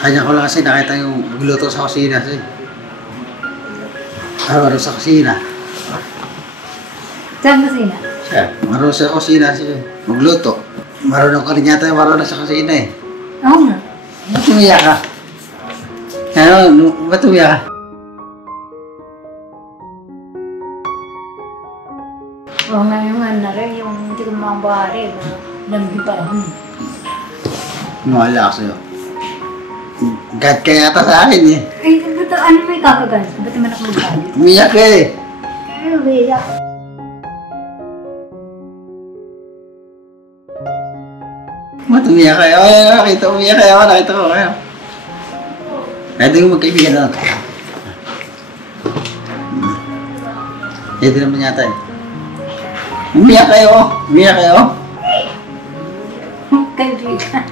Kanya ko lang kasi nakita yung magluto sa kusina siya. Marunong sa kusina. Saan kusina? Siya, marunong sa kusina siya. Magluto. Marunong ka rin yata yung marunong sa kusina eh. Oo nga. Ba't umiyak ka? Ano, ba't umiyak ka? Oo nga yung ano rin, yung hindi ko makabari. Lambi pa rin. Nawala ako sa'yo. God ka yata sa akin eh. Ay, ba't ano may kakagal? Ba't naman ako magkali? Umiyak ka eh. Ay, umiyak. Ba't umiyak kayo? Ay, nakita, umiyak kayo. Nakita ko kayo. Pwede ko magkaibigan na. Pwede naman yata eh. Umiyak kayo. Umiyak kayo. Kaibigan.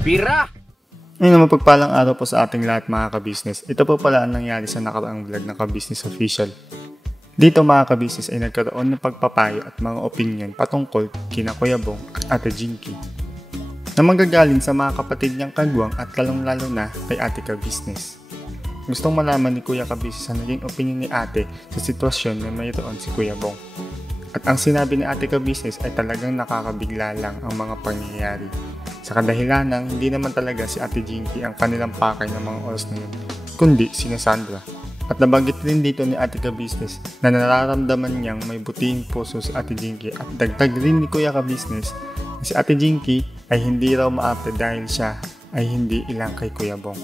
Bira! Ngayon mapagpalang araw po sa ating lahat mga ka-business. Ito po pala ang nangyari sa nakaraang vlog ng Ka-Business Official. Dito mga ka-business ay nagkaroon ng pagpapayo at mga opinion patungkol kina Kuya Bong at Ate Jinky na manggagaling sa mga kapatid niyang kagwang at lalong-lalo na kay Ate Ka-Business. Gustong malaman ni Kuya Ka-Business ang naging opinion ni Ate sa sitwasyon na mayroon si Kuya Bong. At ang sinabi ni Ate Ka-Business ay talagang nakakabigla lang ang mga pangyayari. Sa kadahilanang hindi naman talaga si Ate Jinky ang kanilang pakay ng mga oras na yun, kundi si Sandra. At nabanggit rin dito ni Ate Ka-Business na nararamdaman niyang may butihing puso si Ate Jinky at dagdag rin ni Kuya Ka-Business na si Ate Jinky ay hindi raw maarte dahil siya ay hindi ilang kay Kuya Bong.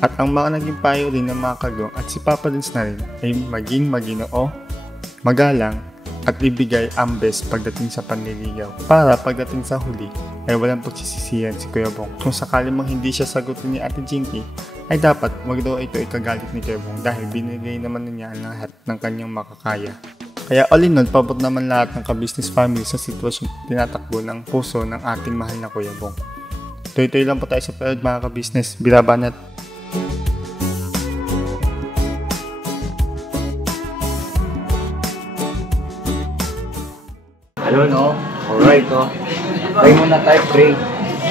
At ang mga naging payo rin ng mga kagwang at si Papa Dins na rin ay maging maginoo, magalang at ibigay ang best pagdating sa panliligaw para pagdating sa huli ay walang pagsisisihan si Kuya Bong. Kung sakali mang hindi siya sagutin ni Ate Jinky ay dapat wag daw ito ikagalit ni Kuya Bong dahil binigay naman niya ang lahat ng kanyang makakaya. Kaya all in all, pabot naman lahat ng ka-business family sa sitwasyon tinatakbo ng puso ng ating mahal na Kuya Bong. Tuloy-tuloy lang po tayo sa panood mga ka-business. Birabanat! Ano no? Alright no? Pray muna tayo, pray.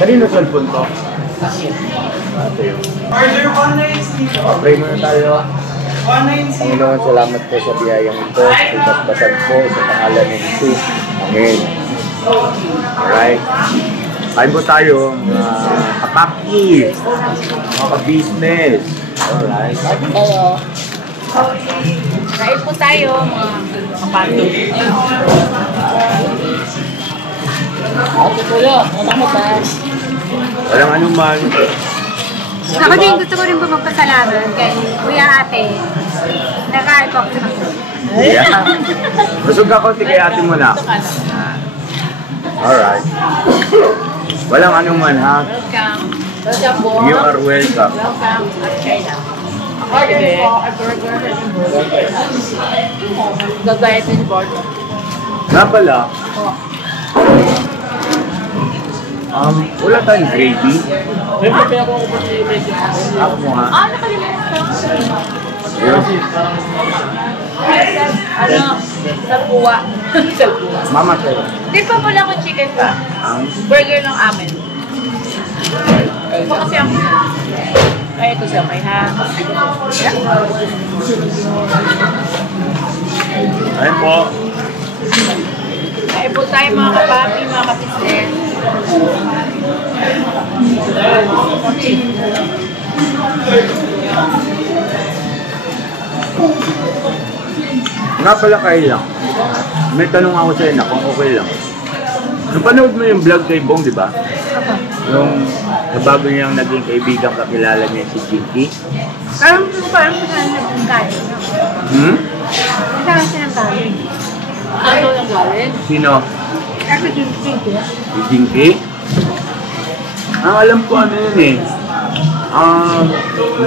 Kanino cellphone to? Ito yun. Pray muna tayo. Panginoon, salamat po sa biyayang ito. Itasbasag po sa pangalan ng Jesus. Amen. Alright. Kain po tayo, mga kapaki, mga ka-business. Alright. Kain tayo. Kain po tayo, mga kapatid. Ate Kuya, anak mo tayo. Walang anuman. Ako din gusto ko rin po magpasalamat kay Kuya Ate. Nakain po ako sa mga. Yeah. Busog ako, kay ate mo na. Alright. Walang anuman ha. Welcome. Welcome po. You are welcome. Welcome at China. Order po, a burger. Gagayat din board. Nga pala, wala tayong gravy. May prepare ako po si Medyo. Ako mo ha. Nakalimutan ko. Yun. Ano? Salpuwa. Salpuwa. Mama tayo. Di pa wala ko chicken pa. Burger lang amin. Ito kasi ang... Ay, ito siya may ham. Ayun po. Ay po tayo mga kapapi, mga kapisnes. Nga pala kayo lang. May tanong ako sa ina kung okay lang. Napanood mo yung vlog kay Bong, di ba? Yung bago niyang naging kaibigan kakilala niya si Jinky. Parang saan naging galing. Saan siya nang galing? Ano lang galing? Sino? Ako din dito. Si Jinky? Ang alam ko ano yun eh.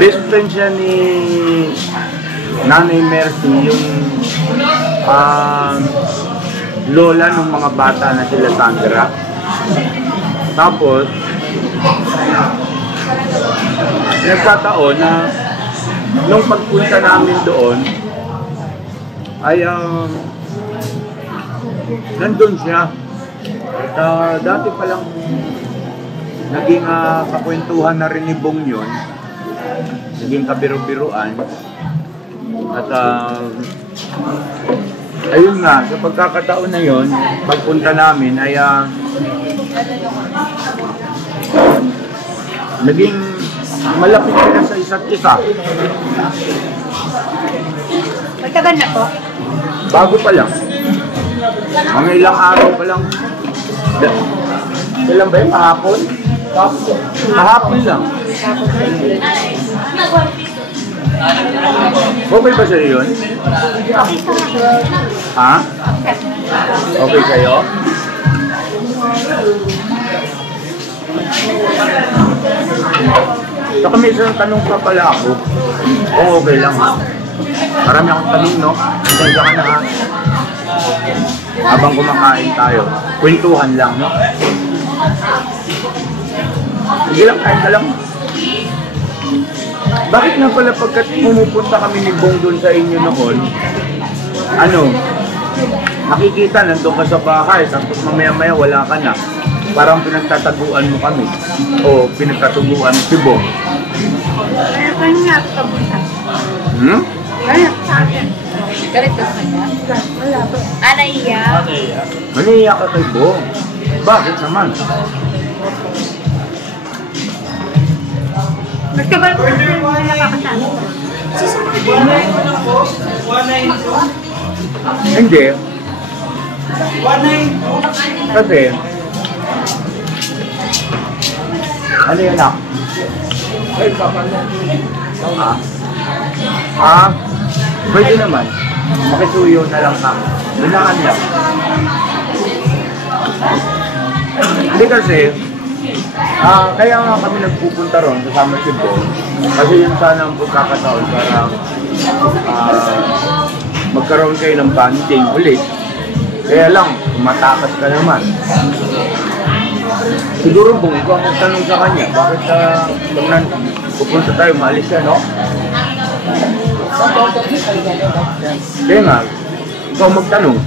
Best friend siya ni Nanay Mercy, yung lola ng mga bata na sila Sandra. Tapos, nagkataon na nung pagpunta namin doon, ay nandun siya. At dati palang naging kakwentuhan na rin ni Bong yun. Naging kabiru-biruan. At ayun nga, sa pagkakataon na yun, pagpunta namin ay naging malapit sila sa isa't isa. Magtagal na po. Bago pa lang. Mga ilang araw pa lang. Kailan ba yun? Kahapon? Kahapon lang. Okay ba sa'yo yun? Ha? Okay sa'yo? Saka may isang tanong pa pala ako. Kung okay lang ha. Marami akong tanong, no? Hintay ka na ha. Habang kumakain tayo. Kwentuhan lang, no? Sige lang, kain ka lang. Bakit nga pala pagkat pumupunta kami ni Bong doon sa inyo noon, nakikita nandun ka sa bahay, tapos mamaya-maya wala ka na. Parang pinagtataguan mo kami. O pinagtataguan si Bong. Kaya nga ito punta. Kaya sa akin. Galit ka sa kanya? Wala po. Naiyak? Maniiyak ka kay Bong. Bakit naman? Magtagal po na nakakasama. Hindi. Kasi, ano yun ako? Pwede naman. Makisuyo na lang kami. Binaan lang. Hindi kasi, kaya nga kami nagpupunta ron kasama si Bo. Kasi yun sana ang pagkakataon para magkaroon kayo ng banding ulit. Kaya lang, matakas ka naman. Siguro Bong, ikaw ang magtanong sa kanya, bakit pag pupunta tayo, maalis ka, no? Kaya nga, ikaw magtanong.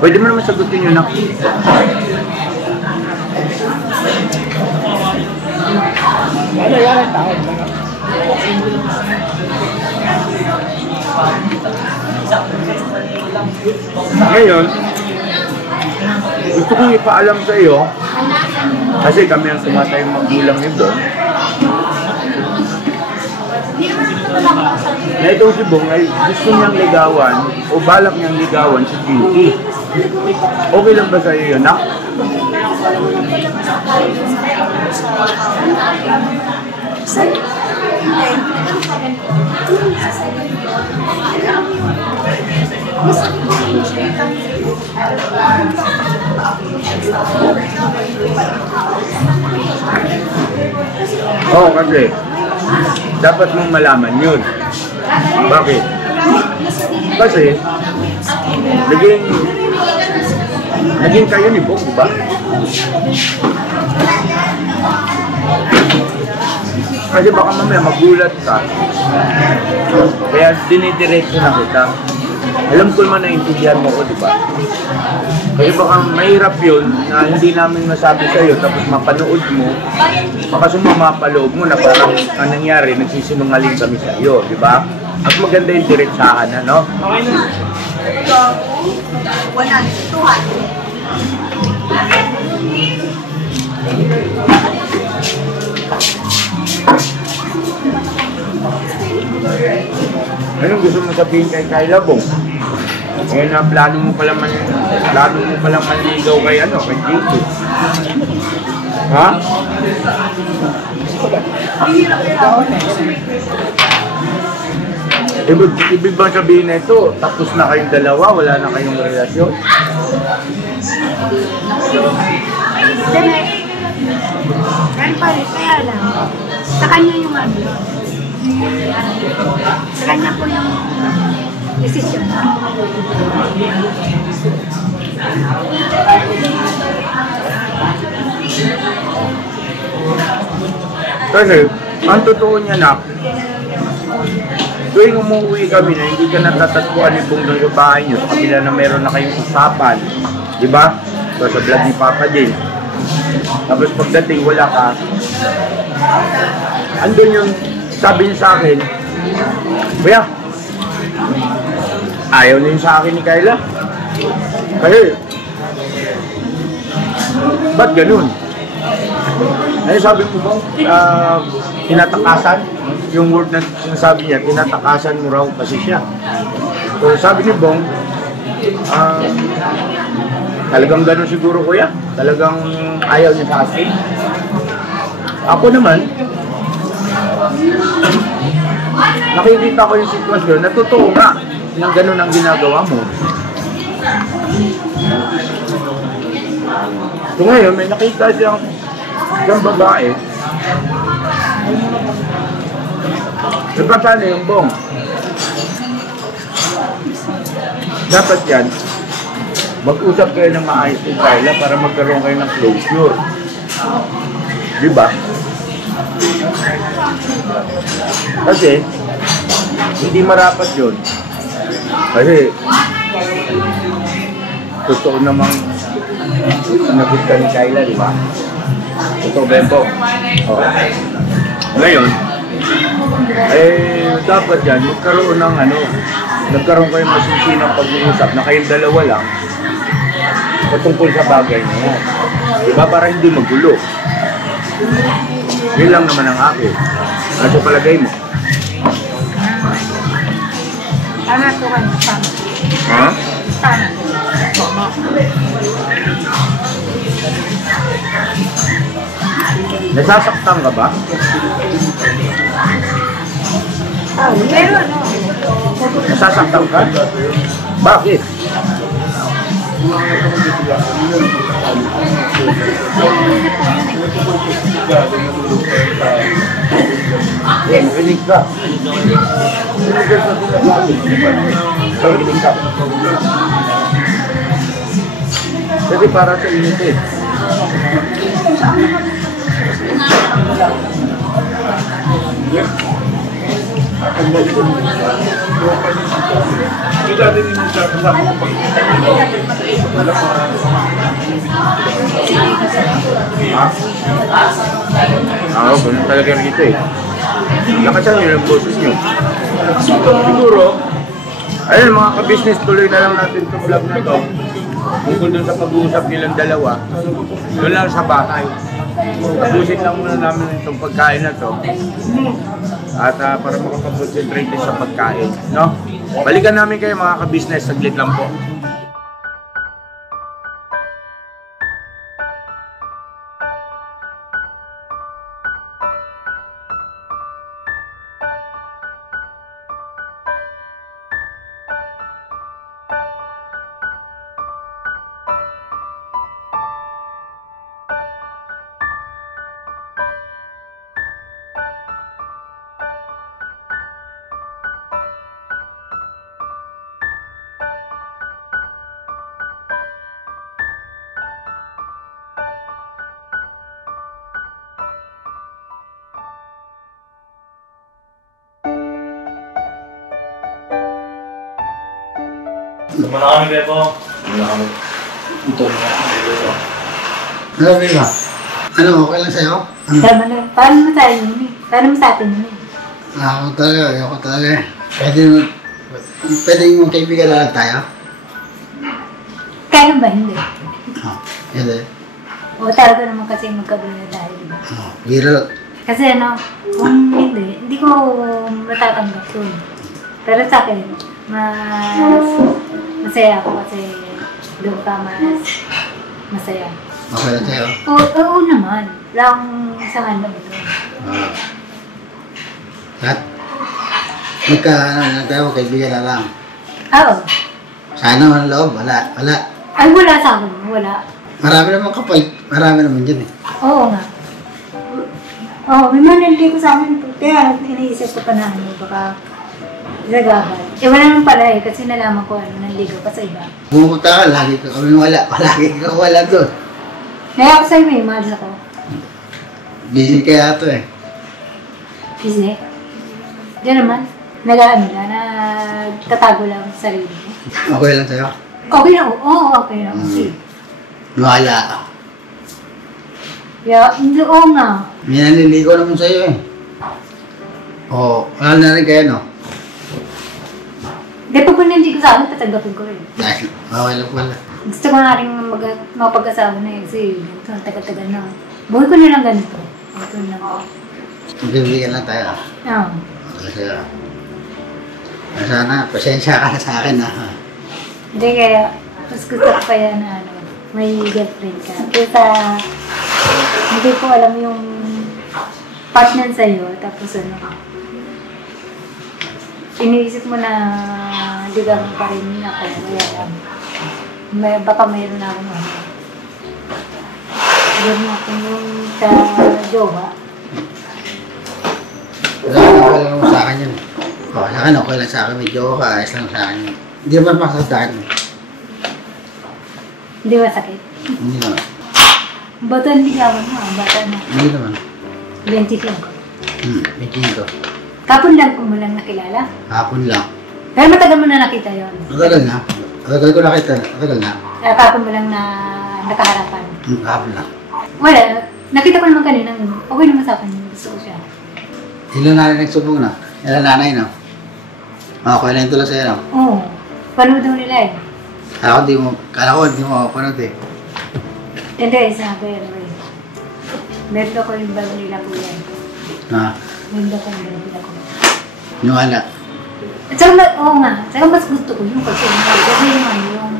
Pwede mo naman sagutin yun, nak. Ngayon, gusto kong ipaalam sa iyo, kasi kami ang tumatayong magulang ni Bong, na itong si Bong ay gusto niyang ligawan o balak niyang ligawan si Pinky. Okay lang ba sa iyo yun, nak? Oo, kasi dapat mong malaman yun. Bakit? Kasi naging kayo ni Bong, diba? Kasi baka mamaya magulat ka. Kaya dinidiretso na kita. Alam ko naman naintindihan mo ko, diba? Kasi baka mahirap yun na hindi namin masabi sa'yo tapos mapanood mo, baka sumamapaloob mo na parang ang nangyari, nagsisinungaling kami sa'yo, diba? At maganda yung diretsahan, ano? Wala. Tuhan. Anong gusto mo sabihin kay Kyla, Bong? Ngayon na plano mo palang manligaw kay kay JT. Ha? Ibig bang sabihin na ito, tapos na kayong dalawa, wala na kayong relasyon? Ganun pa rin, kaya lang. Sa kanya yung ano. Sa kanya po yung desisyon. Kasi, ang totoo niya na, tuwing umuwi kami na hindi ka natatagpuan ni Bong doon sa bahay niyo, sa kabila na meron na kayong usapan, di ba? So, sa vlog ni Papa din. Tapos pagdating, wala ka. Andun yung sabi niya sa akin, Kuya, ayaw na yun sa akin ni Kayla. Kasi, ba't ganun? Ano sabi mo bang tinatakasan? Yung word na sinasabi niya, tinatakasan mo raw kasi siya. So sabi ni Bong, talagang ganun siguro kuya. Talagang ayaw niya sa akin. Ako naman, nakikita ko yung sitwasyon na totoo nga na ganun ang ginagawa mo. So ngayon, may nakita siyang babae. Nagpapala yung Bong. Dapat yan, mag-usap kayo ng maayos ni Kayla para magkaroon kayo ng closure. Diba? Kasi, hindi marapat yun. Kasi, totoo namang nagot ka ni Kayla, diba? Totoo ba yun po? Okay. Ngayon, dapat yan, magkaroon ng nagkaroon kayo masinsinang pag-uusap na kayong dalawa lang patungkol sa bagay na yan. Diba? Para hindi magulo. Yun lang naman ang akin. Ano palagay mo? Tama po kayo. Tama. Ha? Tama. Nasasaktan ka ba? Pero ano? Nasasaktan ka? Bakit? Makinig ka. Makinig ka. Kasi para sa inyo eh. Ganun talaga rito eh. Lakasan nyo yung boses nyo. Siguro, ayun mga ka-business, tuloy na lang natin itong vlog na to. Tungkol dun sa pag-uusap nilang dalawa, doon lang sa bahay. Tapusin lang muna namin itong pagkain na to. At para makapag-concentrate din sa pagkain. No? Balikan namin kayo mga ka-business, saglit lang po. Muna kami kayo po. Muna kami. Ito na. Ano, Viva? Ano, okay lang sa'yo? Ano? Paano mo tayo yun eh? Paano mo sa atin yun eh? Ako talaga eh. Pwede yung kaibigan na lang tayo? Kaya ba hindi? Hindi. O talaga naman kasi magkabila tayo, di ba? Biro. Kasi kung hindi ko matatanggap yun. Pero sa akin, masaya ako kasi doon ka mas masaya. Okay lang sa'yo? Oo naman. Lang isang ano doon. At? Nagkaroon, kaibigan na lang. Oo. Sana ang loob, wala. Ay, wala sa akin. Wala. Marami naman kapal. Marami naman dyan eh. Oo nga. Oo, may manalili ko sa amin. Kaya iniisip ko pa na baka zagabal. Wala naman pala kasi nalaman ko nanligaw pa sa iba. Pumunta ka, lagi ka kami wala. Palagi ka wala doon. Naya ako sa'yo, may imagine ako. Busy kaya ito eh. Kasi, diyan naman, nagtatago lang sa sarili mo. Okay lang sa'yo. Okay lang, oo, okay lang. Wala ka. Oo nga. May nanliligo naman sa'yo eh. Oo, wala na rin kayo no? Hindi, pag nandiyo ko sa akin, tatanggapin ko rin. Dahil, okay lang pala. Gusto ko nga rin mapag-asawa na yun kasi ganito, ang tagal-tagal na. Buhay ko na lang ganito. Ito na ako. Magbibigyan lang tayo. Oo. Okay sa'yo. Sana, pasensya ka na sa akin ha. Hindi kaya, mas gusto ko kaya na may girlfriend ka. Kaya hindi ko alam yung partner sa'yo, tapos iniisip mo na ligawan pa rin ako. Kaya, baka mayroon na akong meron ako yung sa jowa. Okay lang mo sa akin yun. O, sa akin okay lang sa akin. Medyo ayos lang sa akin yun. Hindi naman masakit sa akin. Hindi ba sakit? Hindi naman. Bata ang ligawan mo, bata na. Hindi naman. 25. May kinto. Kapon lang kung mo lang nakilala. Hapon lang. Pero matagal mo na nakita yon. Matagal na. Matagal ko nakita. Matagal na. Kapon mo lang na nakaharapan. Hapon lang. Wala. Nakita ko naman kanina. Okay naman sa akin. Gusto ko siya. Ilan na rin nagsubong na? Ilan nanay na? Okay na yung tulad sa'yo no? Oo. Panood daw nila eh. Kala ko hindi mo mapapanood eh. Hindi, sabi. Meron ako yung bago nila kuya. Ha? Meron ako yung bago nila kuya. Yung ala. At saka, oo nga. Saka mas gusto ko yung kasi yung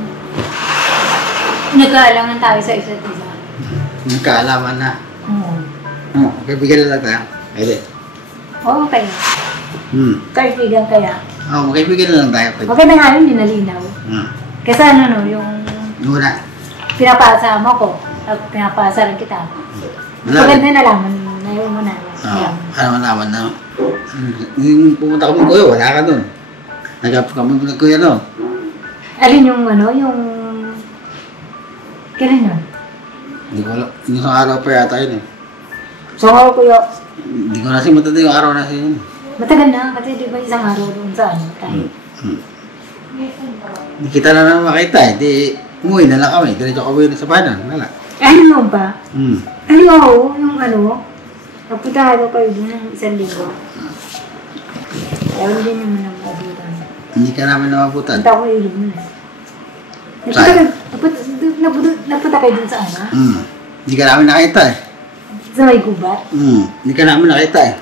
nagkaalangan tayo sa isa't isa. Nagkaalaman na. Oo. Kaibigan na lang tayo. Pwede. Oo, kaya. Kaibigan kaya. Magkaibigan na lang tayo. Pwede. Maganda nga yun, ninalinaw. Kasi yung Una. pinapasa mo ko, at pinapasa rin kita. Maganda na laman, ngayon mo na. Ano malaman na? Yung pumunta kami kuya, wala ka doon. Nagap kami ng kuya no? Alin yung yung... Kailan yun? Hindi ko alam. Yung araw pa yata yun eh. So ako kuya, Hindi ko na matanda yung araw na siya yun. matagal na, kasi di ba isang araw doon sa tayo. Hindi kita na naman makita eh. Di umuwi na lang kami. Diretso kami sa banan. Wala. Ano mo ba? Hmm. Yung napunta ako kayo doon ng 1 linggo. Ayaw hindi naman ang mabutan. Hindi ka namin namabutan. Punta ko ilog mo na. Napunta kayo dun sa Hindi ka namin nakita eh. Sa may gubat. Hindi ka namin nakita eh.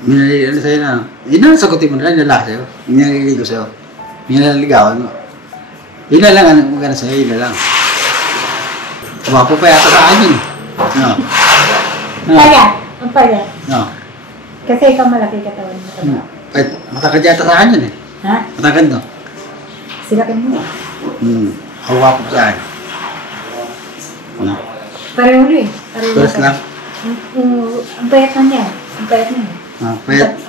Minaliligan sa'yo na. Yun na, sagutin mo na lang. Yun na lang sa'yo. Minaliligo sa'yo. Minaliligawan mo. Yun na lang ang magana sa'yo. Yun na lang. Wapo pa yata sa akin yun. No. Kaya, ang pala. No. Kasi ikaw malaki katawan mo. Matakad yata sa akin yun eh. Ha? Matakad no? Sila kayo mo. Ako wapo sa akin. No. Pareho ulit. First lang. Ang payat na niya. Ang payat niya.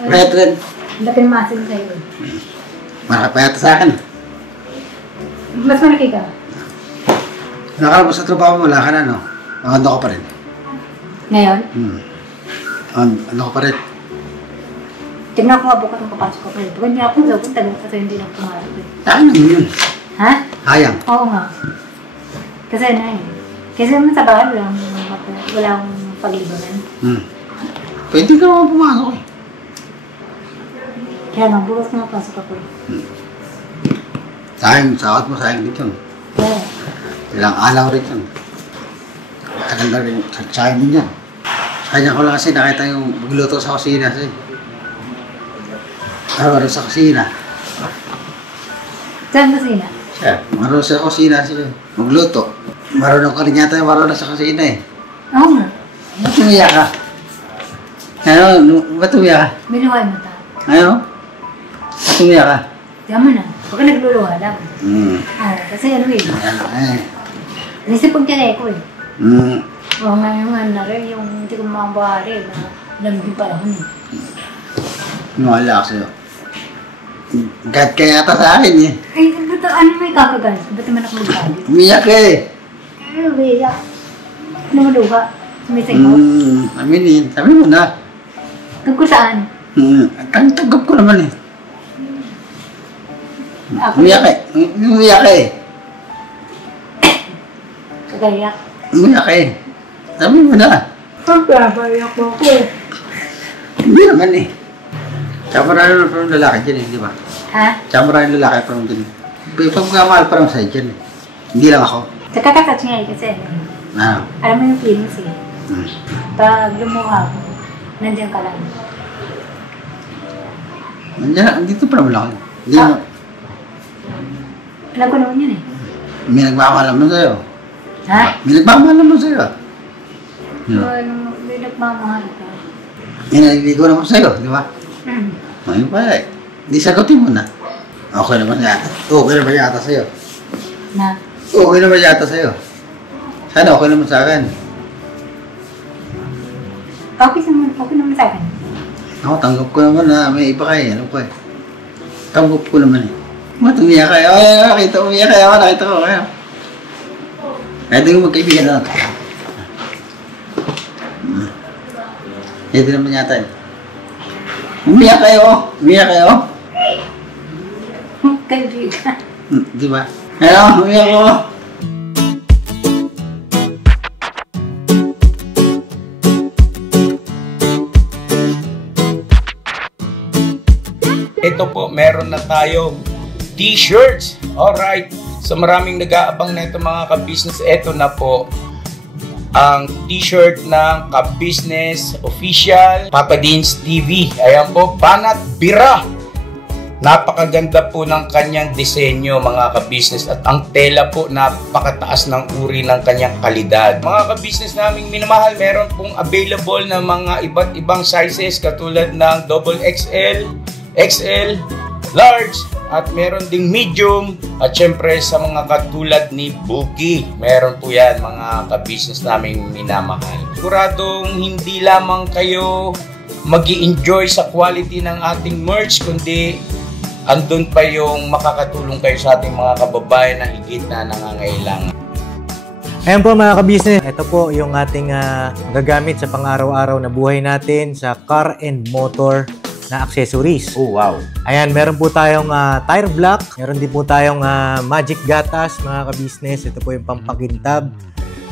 Payat rin. Ang laki ng masin sa'yo. Payat sa akin. Mas malaki ka. Nakalabas sa trabaho mo, wala ka na no? Ano ka pa rin? Ngayon, Ano ka pa rin? tignan ko nga bukas ang papasok ko pa rin. Pagod niya ako, sabon tagal kasi hindi lang pumarap eh. Sayang naman yun. Ha? Hayang. Oo nga. Kasi kasi naman sa bahay, walang pag-ibanan. Pwede ka naman pumasok eh. Kaya nga, bukas nga pasok ako eh. Sayang, sawat mo, sayang din yun. Kaya, Ilang alaw rin yun. Maganda rin, sayang din yan. Kanya ko lang kasi nakita yung magluto sa kusina siya. Araw-araw sa kusina. saan kusina? Siya, marunong sa kusina siya. Magluto. Marunong ka rin yata yung marunong sa kusina eh. Oo nga. Ba't umiyak ka? Ano? Ba't umiyak ka? Binuhay mo ta. Ano? tumiyak ka? Tama na. Huwag ka nagluluha lang. Kasi ano Naisip pag tiyanay ko Oo nga yung rin, yung hindi ko makabahari na lamig pa lang Nawala ako sa'yo. Gat ka yata sa akin Ay, ba't ano may kakagal? Ba't naman ako magkalit? Umiyak ka Ay, umiyak. Ano maluha? Sumisay mo? Aminin. Sabi mo na. Tungkol saan? Ang tanggap ko naman Ako Umiyak ka Kagayak. Umiyak ka Sabi mo na. Pagbabayak mo ako Hindi naman Tsaka marami na parang lalaki dyan di ba? Ha? Tsaka marami lalaki parang dyan. Pagkamahal parang sa'yo dyan Hindi lang ako. Nakakatouch nga kasi alam mo yung feelings Pag lumuha ko, nandiyan ka lang. Nandiyan, dito pa naman ako. Hindi mo. Alam ko naman yun May nagmamahal naman sa'yo. Ha? May nagmamahal naman sa'yo. May nagmamahal ka. May naliligo naman sa'yo, di ba? Ayun pa Hindi sagutin mo na. Okay naman yata. Okay naman yata sa'yo. Na? Okay naman yata sa'yo. Sana okay naman sa akin. Okay naman sa akin. Ako, tanggap ko naman na may iba kayo. Alam ko Tanggap ko naman Matumiyak kayo. Ay, nakita umiyak kayo. Nakita ko kayo. Pwede ko magkaibigan na. Pwede naman yata Umiyak kayo. Kaibigan. Di ba? Ano, umiyak ko. Ito po, meron na tayong t-shirts. Alright. So maraming nag-aabang na ito mga ka-business. Ito na po ang t-shirt ng ka-business official Papa Dean's TV. Ayan po, Banat Bira. Napakaganda po ng kanyang disenyo mga ka-business at ang tela po napakataas ng uri ng kanyang kalidad. Mga ka-business naming minamahal, meron pong available na mga iba't ibang sizes katulad ng XXL, XL, large, at meron ding medium, at syempre sa mga katulad ni Buki, meron po yan mga ka-business naming minamahal. Siguradong hindi lamang kayo mag-i-enjoy sa quality ng ating merch, kundi andun pa yung makakatulong kayo sa ating mga kababayan na higit na nangangailangan. Ayan po mga ka-business, ito po yung ating gagamit sa pang-araw-araw na buhay natin sa car and motor na accessories. Oh, wow. Ayan, meron po tayong tire block. Meron din po tayong magic gatas, mga ka-business. Ito po yung pampakintab.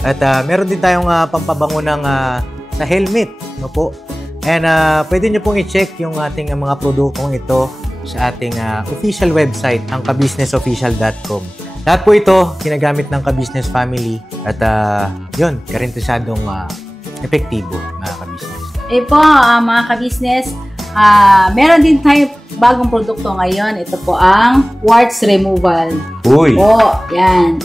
At meron din tayong pampabango ng sa helmet. No po? And pwede nyo pong i-check yung ating mga produktong ito sa ating official website, ang kabusinessofficial.com. Lahat po ito, ginagamit ng ka-business family. At yun, karintisadong epektibo, mga ka-business. Po, mga ka-business, meron din tayo bagong produkto ngayon. Ito po ang warts removal. Uy! Po, yan.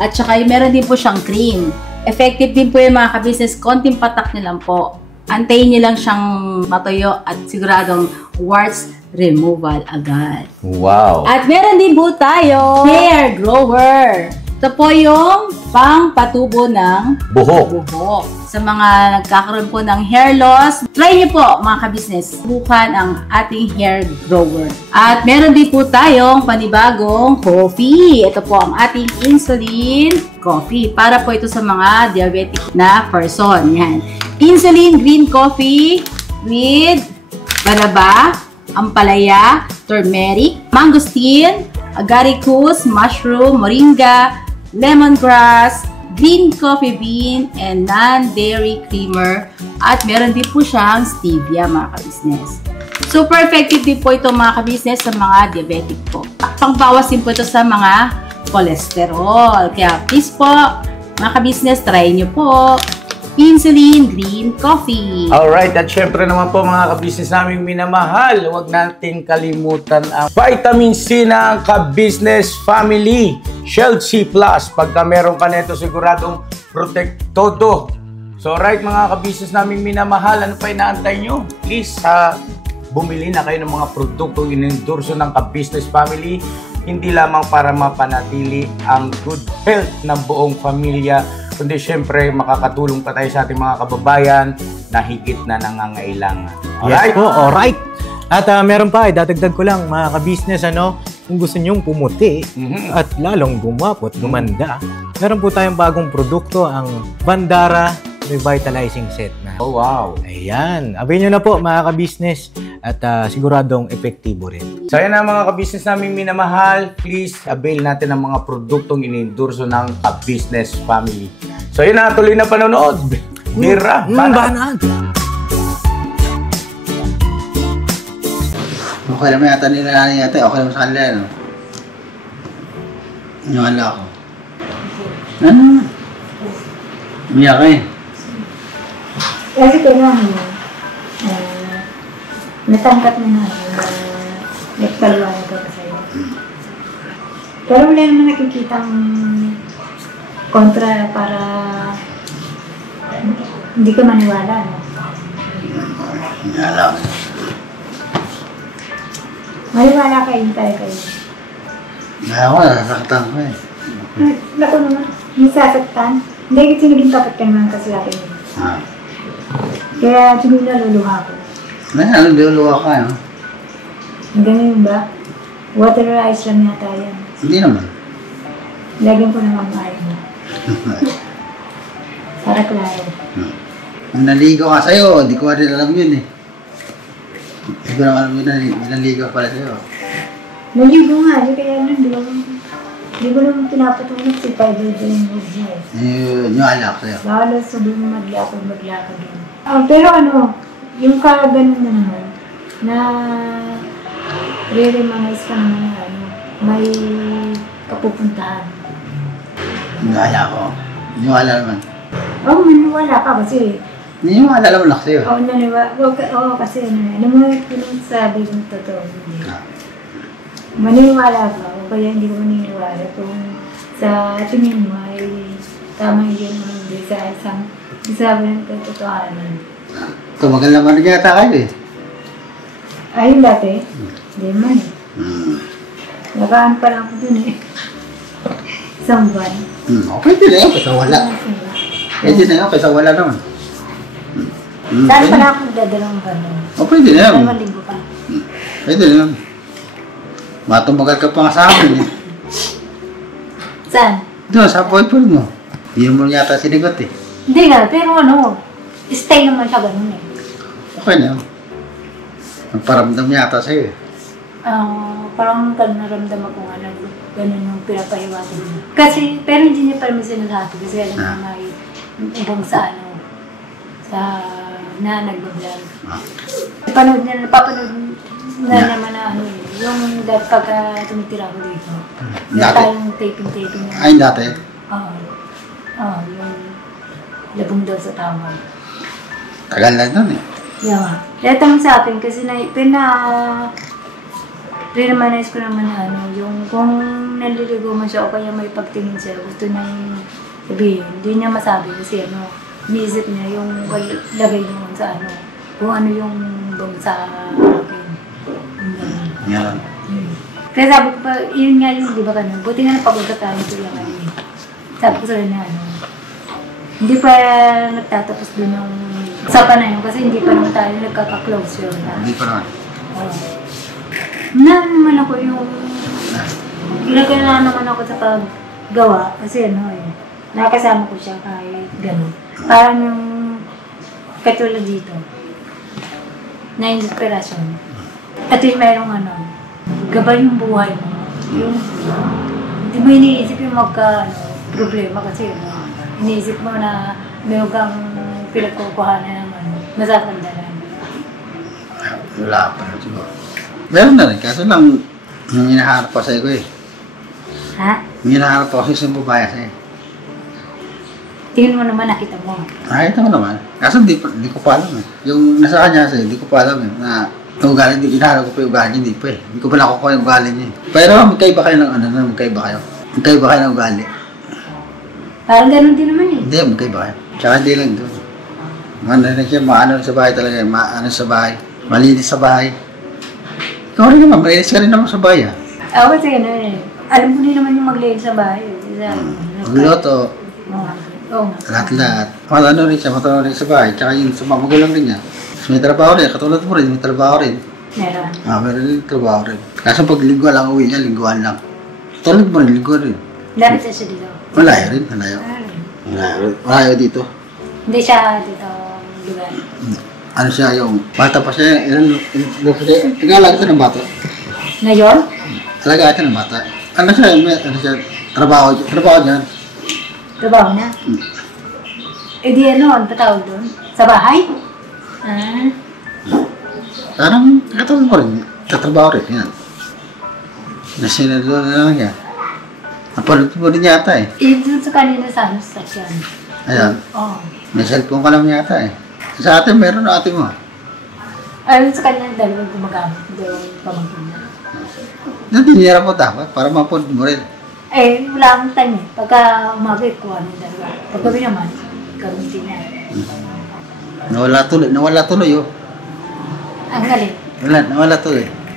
At saka meron din po siyang cream. Effective din po yung mga ka-business. Konting patak nyo lang po. Antayin nyo lang siyang matuyo at siguradong warts removal agad. Wow! At meron din po tayo hair grower. Ito po yung pang-patubo ng buhok. Sa mga nagkakaroon po ng hair loss, try nyo po mga ka-business. Subukan ang ating hair grower. At meron din po tayong panibagong coffee. Ito po ang ating insulin coffee. Para po ito sa mga diabetic na person. Yan. Insulin green coffee with banaba, ampalaya, turmeric, mangosteen, agaricus, mushroom, moringa, lemongrass, green coffee bean, and non-dairy creamer. At meron din po siyang stevia mga ka-business. Super effective din po ito mga ka-business sa mga diabetic po. Pangbawas din po ito sa mga cholesterol. Kaya please po mga ka-business, try nyo po insulin green coffee. Alright, at syempre naman po mga ka-business naming minamahal, huwag natin kalimutan ang vitamin C ng ka-business family, Shield C+. Pagka meron ka nito, siguradong protect todo. So right mga ka-business naming minamahal, ano pa inaantay nyo? Please, bumili na kayo ng mga produktong inendorso ng ka-business family, hindi lamang para mapanatili ang good health ng buong pamilya, kundi syempre makakatulong pa tayo sa ating mga kababayan na higit na nangangailangan. Yes po, alright. At meron pa, dadagdag ko lang mga ka-business, kung gusto nyong pumuti at lalong gumwapo at gumanda, meron po tayong bagong produkto, ang Bandara Revitalizing Set na. Oh, wow. Ayan. Abay nyo na po mga ka-business at siguradong epektibo rin. So yan ang mga ka-business namin minamahal. Please avail natin ang mga produktong inendorso ng ka-business family. So yun na, tuloy na panonood. Bira, banat. Okay naman yata nila yata. Okay naman sa kanila, no? Naniwala ako. Ano? Umiyak ka eh. Kasi kailangan mo, natanggap mo na nagpaliwanag ka sa'yo. Pero wala naman nakikitang kontra para hindi ka maniwala, no? Naniwala ako. Maniwala kayo tayo kayo. Ako, nasasaktan ko eh. Naku naman, hindi sasaktan. Hindi kasi naging tapat ka naman kasi akin. Kaya siguro naluluha ko. Ano, diuluha ka, no? Hanggang ngayon ba? Water ice lang yata yan. Hindi naman. Lagyan ko naman maaari mo. Para klaro. Nung naligo ka sa'yo, di ko rin alam yun eh. Hindi ko naman alam yun, naligo pala sa'yo. Naligo nga, kaya nun, di ko naman pinapatunod si Pider din yung niya eh. Yung alak sa'yo. Lalo sabi mo maglakad yun. Pero yung ganun na naman, na re-reminisce ka naman na may kapupuntahan. Yung alak ko. Yung alak naman. Maniwala ka kasi. Yung alak naman lang sa'yo. Kasi alam mo yung sabi kong totoo. Maniniwala ka o kaya hindi ko maniniwala kung sa tingin mo ay tama yun o hindi sa isang sabi ng katotohanan. Tumagal naman rin yata kayo eh. Ayun dati? Hindi man eh. Nakaan pa lang ako dun eh. Isang buwan. Pwede na yun, kaysa wala. Pwede na yun, kaysa wala naman. Saan pala ako dadalawang buwan? Pwede na yun. 2 linggo pa. Pwede na yun. Matumagal ka pa nga sa akin eh. Saan? Doon, sa boyfriend mo. Hindi mo yata sinigot eh. Hindi nga, pero stay naman siya ganun eh. Okay na yun. Nagparamdam yata sa'yo eh. Parang naramdam ako nga na ganun yung pinapahiwatin niya. Kasi, pero hindi niya pa naman sinasabi kasi alam mo may ibang sa na nagbablog. Napapanood na naman na yung dati pagka tumitira ko dito. Meron tayong taping na. Ay, dati? Oo, yung labong daw sa tawag. Tagal lang nun eh. Yeah. Kaya tanong sa akin kasi re-reminisce ko naman na yung kung naliligo mo siya o kaya may pagtingin siya, gusto niya yung sabihin, hindi niya masabi kasi iniisip niya yung lagay niya sa kung ano yung bang sa akin. Yan. Kaya sabi ko pa, yun nga yung, di ba buti nga napag-ugat tayo ito lang ngayon. Sabi ko sa rin na hindi pa nagtatapos doon ng usapan na yun kasi hindi pa naman tayo nagkaka-close yun. Hindi pa naman. Naman ako yung ginagana naman ako sa paggawa kasi nakasama ko siya kahit gano'n. Parang yung katulad dito na inspirasyon. At yung mayroong gabay yung buhay mo. Yung hindi mo iniisip yung problema kasi iniisip mo na mayroong kang pinagkukuhanan ng masasandalan. Wala pa na siguro. Meron na rin, kaso lang yung hinaharap pa sa'yo ko eh. Ha? Yung hinaharap pa kasi yung babae sa'yo. Tingin mo naman, nakita mo. Nakita ko naman. Kaso di ko pa alam eh. Yung nasa kanya sa'yo, di ko pa alam eh. Na ugali, hinaharap ko pa yung ugali, hindi pa eh. Hindi ko pa nakukuha yung ugali niya eh. Pero magkaiba kayo ng magkaiba kayo. Magkaiba kayo ng ugali. Parang ganun din naman eh. Hindi, magkaiba kayo. Tsaka hindi lang doon. Maano na siya, maano sa bahay talaga eh. Maano sa bahay. Malinis sa bahay. Ikaw rin naman, malinis ka rin naman sa bahay ah. Ako kasi ano eh. Alam ko din naman yung maglinis sa bahay. Magluto, Oo. lahat-lahat. Ano rin siya, matulong rin sa bahay. Tsaka yung sa mga magulang rin niya. Tapos may trabaho rin, katulad mo rin, may trabaho rin. Meron. Meron rin trabaho rin. Kaso pag linggo lang uwi niya, lingguhan lang. Tulad mo rin, linggo rin. Lapit siya dito. Malayo rin, malayo. Malayo dito. Hindi siya dito lugar. Ano siya yung, bata pa siya, tingala ito ng bata. Ngayon? Talaga ito ng bata. Ano siya, trabaho niyan. Trabaho na? Eh di ano patawag doon? Sa bahay? Parang katulad mo rin, tatrabaho rin, yan. Nasinalo na lang yan. Napalot mo rin yata eh. Doon sa kanina sa station. Ayan, Oo. may cellphone ka lang yata eh. Sa atin, meron na ate mo. Ayun sa kanina dalawang gumagamit. Dalawang pamangkin na. Natinira mo dapat para mapod mo rin. Eh, wala akong time eh. Pagka umaga, kuha ng dalawa. Paggabi naman, gamitin na. Nawala tuloy oh. Ang galing.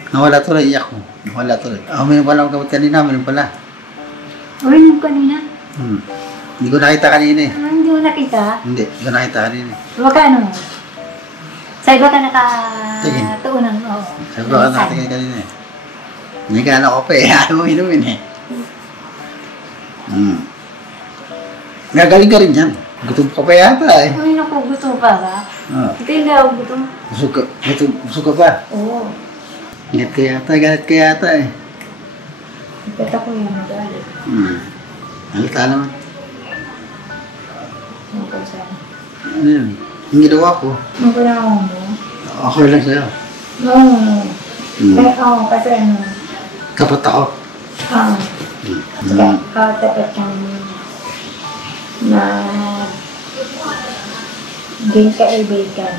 Nawala tuloy, iyak mo. Nawala tuloy. May pala akong gamit kanina, may pala. Uy, yung kanina. Hindi ko nakita kanina eh. Hindi mo nakita? Hindi ko nakita kanina eh. Magkano? Sa iba ka Tingin. nakatuunan. Oo. Sabi ko ka nakatingin kanina eh. Hindi ka na ko pa eh. Ayaw mo inumin eh. Gagaling ka rin yan. Gutom ka pa yata eh. Uy, naku, gusto pa ba? Hindi ako gutom. Busog ka pa. Oo. Galit ka yata eh. Ipet ako yung magalit. Halata naman. Ano ko sa'yo? Ano yun? Yung ginawa ko. Ano ko na ako mo? Okay lang sa'yo. Oo. Oo, kasi ano. Kapat ako. Oo. Dapat kang na gain kaibigan.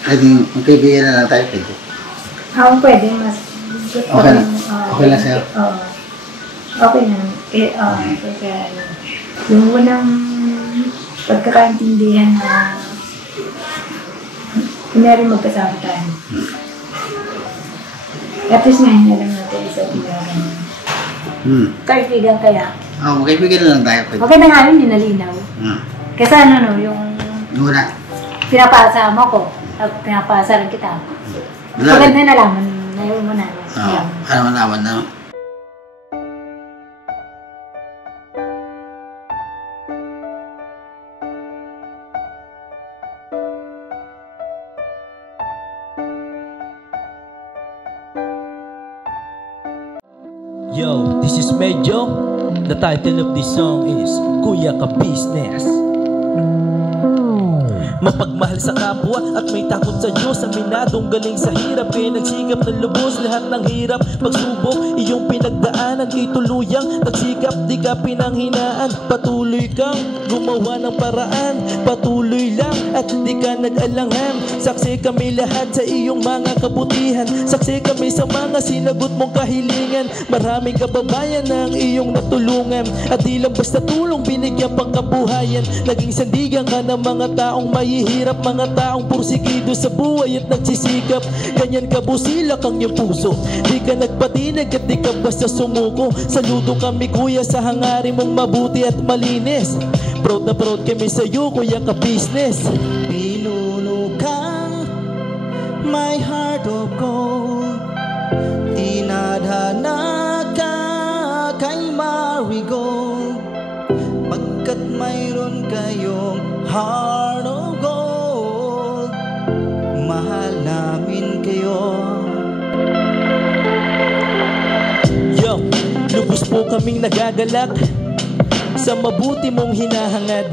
Pwede, magkaibigan na lang tayo pwede. Ako pwede, mas gusto Okay lang. Okay lang sa'yo? Oo. Okay na. Kaya yung unang pagkakaintindihan na kunyari magkasama tayo. At least ngayon na lang natin isa't ilagan. Kaibigan kaya? Oo, magkaibigan na lang tayo pwede. Okay na nga yun, ninalinaw. Kasi ano no, yung Una. pinapasa mo ko, pinapasa rin kita. Maganda na nalaman, ngayon mo na. Ano malaman na? Yo, this is Medyo. The title of this song is Kuya Ka Business. Mapagmahal sa kapwa at may takot sa Diyos. Aminadong galing sa hirap, kaya nagsikap ng lubos. Lahat ng hirap, pagsubok, iyong pinagdaanan, ituluyang nagsikap, di ka pinanghinaan. Patuloy kang gumawa ng paraan, patuloy lang at di ka nag-alangan. Saksi kami lahat sa iyong mga kabutihan, saksi kami sa mga sinagot mong kahilingan. Maraming kababayan na ang iyong natulungan, at di lang basta tulong, binigyan pang kabuhayan. Naging sandigan ka ng mga taong mahihirap, mga taong pursigido sa buhay at nagsisikap. Ganyan ka busilak ang iyong puso, di ka nagpatinag at di ka basta sumuko. Saludo kami kuya sa hangarin mong mabuti at malinis. Proud na proud kami sa iyo, Kuya Ka Business. Pinulukang my heart of gold, tinadhana ka kay marigold, pagkat mayroon kayong heart of gold, mahal namin kayo. Yo, lubos po kaming nagagalak sa mabuti mong hinahangad.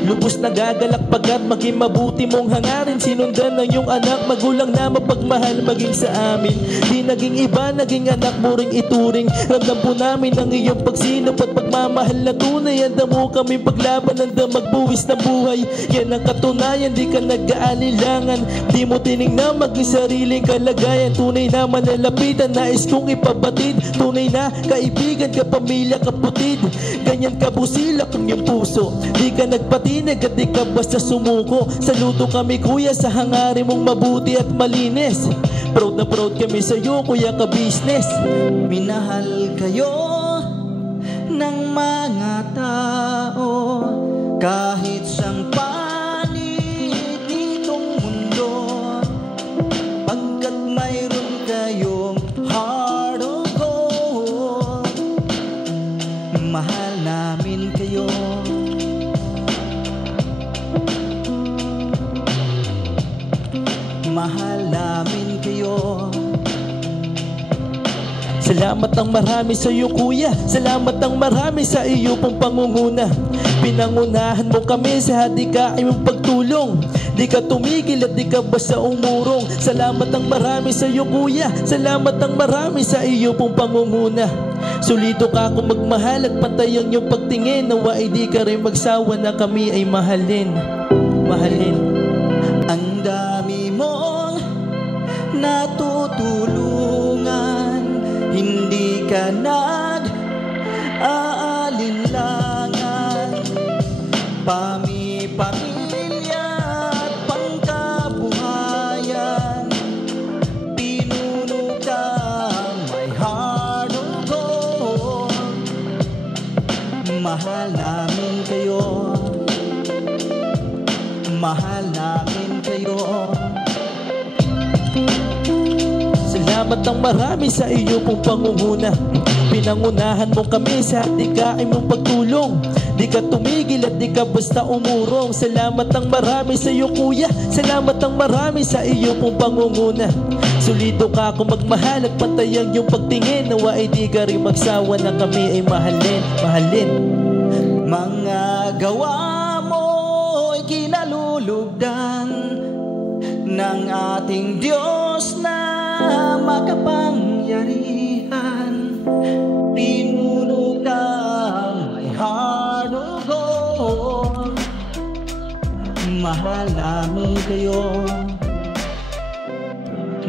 Lubos nagagalak pagkat maging mabuti mong hangarin. Sinundan ng iyong anak, magulang na mapagmahal maging sa amin. Di naging iba, naging anak mo ring ituring. Ramdam po namin ang iyong pagsinop at pagmamahal na tunay. Handa mo kami paglaban, handa magbuwis ng buhay. Yan ang katunayan, di ka nag-aalilangan. Di mo tinignan maging sariling kalagayan. Tunay na manalapitan, nais kong ipabatid. Tunay na kaibigan, kapamilya, kaputid. Ganyan ka busilak ang iyong puso, di ka nagpatinag at di ka basta sumuko. Saludo kami kuya sa hangarin mong mabuti at malinis. Proud na proud kami sa'yo, kuya ka-business. Minahal kayo ng mga tao kahit sang panig nitong mundo, pagkat mayroon kayong heart of gold. Mahal namin kayo. Mahal namin kayo. Salamat ang marami sa iyo, kuya. Salamat ang marami sa iyo pong pangunguna. Pinangunahan mo kami sa hadikain mong pagtulong. Di ka tumigil at di ka basta umurong. Salamat ang marami sa iyo, kuya. Salamat ang marami sa iyo pong pangunguna. Solido ka kung magmahal at pantay ang iyong pagtingin. Nawa ay di ka rin magsawa na kami ay mahalin. Mahalin. Ang dami mong natutulungan, hindi ka nag-aalinlangan. Pamilya at pangkabuhayan, pinuno ka may heart of gold. Mahal namin kayo. Mahal namin kayo. Salamat ang marami sa iyo pong pangunguna. Pinangunahan mo kami sa hadikain mong pagtulong. Di ka tumigil at di ka basta umurong. Salamat ang marami sa iyo, kuya. Salamat ang marami sa iyo pong pangunguna. Solido ka kung magmahal at pantay ang iyong pagtingin. Nawa ay di ka rin magsawa na kami ay mahalin. Mahalin. Mga gawa mo'y kinalulugdan ng ating Diyos na makapangyarihan. Pinuno ka may heart of gold. Mahal namin kayo.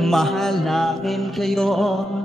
Mahal namin kayo.